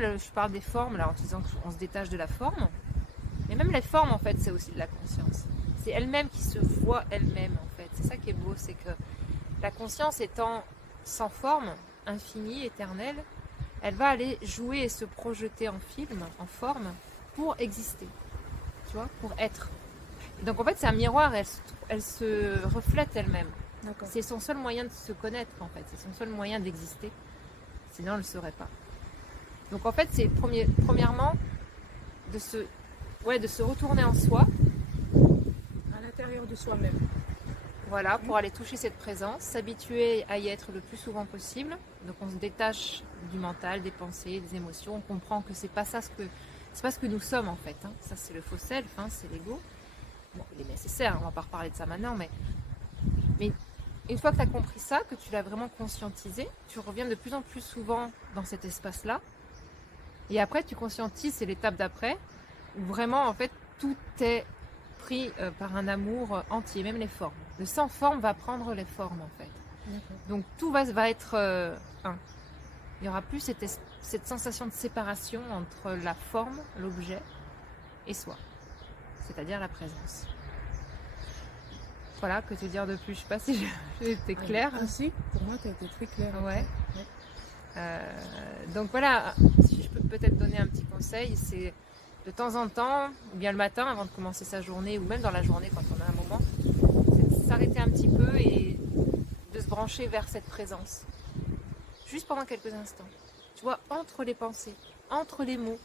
je parle des formes, là, en disant qu'on se détache de la forme, mais même les formes, en fait, c'est aussi de la conscience. C'est elle-même qui se voit elle-même, en fait. C'est ça qui est beau, c'est que la conscience étant sans forme, infinie, éternelle, elle va aller jouer et se projeter en film, en forme, pour exister, tu vois, pour être. Et donc en fait, c'est un miroir, elle se reflète elle-même. C'est son seul moyen de se connaître, en fait. C'est son seul moyen d'exister. Sinon, elle ne le serait pas. Donc en fait, c'est premièrement de se retourner en soi. À l'intérieur de soi-même. Voilà, pour aller toucher cette présence, s'habituer à y être le plus souvent possible. Donc on se détache du mental, des pensées, des émotions. On comprend que c'est pas ça c'est pas ce que nous sommes en fait. Hein. Ça c'est le faux self, hein, c'est l'ego. Bon, il est nécessaire, on va pas reparler de ça maintenant, mais une fois que tu as compris ça, que tu l'as vraiment conscientisé, tu reviens de plus en plus souvent dans cet espace-là. Et après, tu conscientises, c'est l'étape d'après, où vraiment en fait tout est pris par un amour entier, même les formes. Le sans forme va prendre les formes en fait. Donc tout va être un. Il n'y aura plus cette sensation de séparation entre la forme, l'objet et soi, c'est-à-dire la présence. Voilà, que te dire de plus, je ne sais pas si j'ai été claire. Si, pour moi tu as été très claire. Ouais. Donc voilà, si je peux peut-être donner un petit conseil, c'est de temps en temps, ou bien le matin avant de commencer sa journée, ou même dans la journée quand on a un moment, c'est de s'arrêter un petit peu et de se brancher vers cette présence. Juste pendant quelques instants. Tu vois, entre les pensées, entre les mots,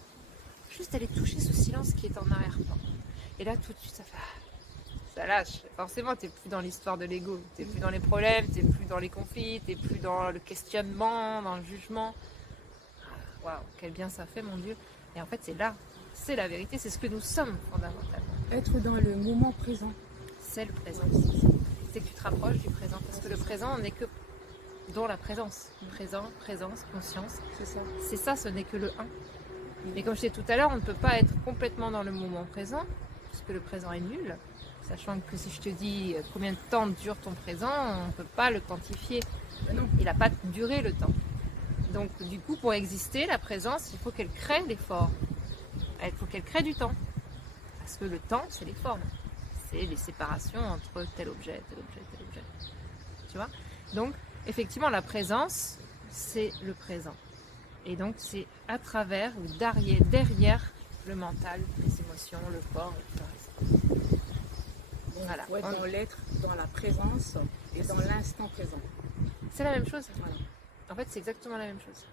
juste aller toucher ce silence qui est en arrière-plan. Et là tout de suite ça lâche. Forcément, tu n'es plus dans l'histoire de l'ego, tu n'es plus dans les problèmes, tu n'es plus dans les conflits, tu n'es plus dans le questionnement, dans le jugement. Waouh, quel bien ça fait, mon Dieu. Et en fait, c'est là, c'est la vérité, c'est ce que nous sommes fondamentalement. Être dans le moment présent. C'est le présent. C'est que tu te rapproches du présent, parce que le présent n'est que dans la présence. Présent, présence, conscience. C'est ça. C'est ça, ce n'est que le 1. Mais comme je disais tout à l'heure, on ne peut pas être complètement dans le moment présent, puisque le présent est nul. Sachant que si je te dis combien de temps dure ton présent, on ne peut pas le quantifier. Non. Il n'a pas duré le temps. Donc du coup, pour exister, la présence, il faut qu'elle crée l'effort. Il faut qu'elle crée du temps. Parce que le temps, c'est les formes. C'est les séparations entre tel objet, tel objet, tel objet. Tu vois ? Donc, effectivement, la présence, c'est le présent. Et donc, c'est à travers ou derrière le mental, les émotions, le corps, etc. Voilà. Il faut être dans l'être, dans la présence et dans l'instant présent. C'est la même chose. Voilà. En fait, c'est exactement la même chose.